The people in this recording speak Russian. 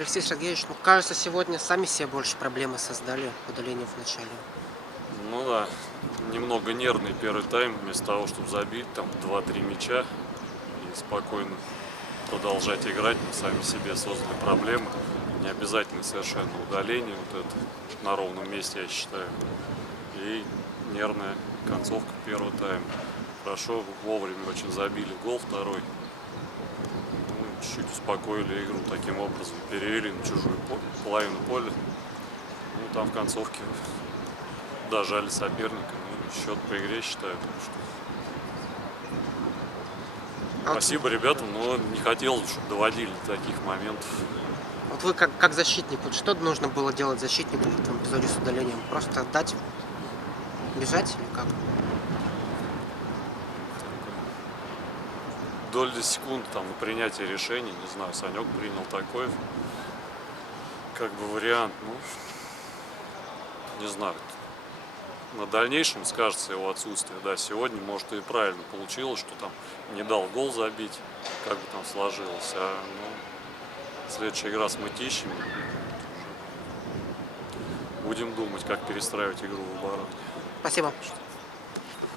Алексей Сергеевич, ну, кажется, сегодня сами себе больше проблемы создали удаление в начале. Ну да, немного нервный первый тайм, вместо того, чтобы забить там 2-3 мяча и спокойно продолжать играть, мы сами себе создали проблемы. Не обязательно совершенно удаление, вот это на ровном месте, я считаю. И нервная концовка первого тайма. Хорошо, вовремя очень забили гол второй. Ну, чуть-чуть успокоили игру таким образом, перевели на чужую половину поля. Ну, там в концовке дожали соперника. Ну, счет по игре считаю. Так что А вот, спасибо ребятам, но не хотелось, чтобы доводили до таких моментов. вот вы как защитник, вот что нужно было делать защитнику в этом эпизоде с удалением? Просто дать бежать или как? Доли секунд там на принятие решений, не знаю, Санек принял такой как бы вариант, ну, не знаю. На дальнейшем скажется его отсутствие. Да, сегодня, может, и правильно получилось, что там не дал гол забить, как бы там сложилось. А ну, следующая игра с Мытищами. Будем думать, как перестраивать игру в обороне. Спасибо.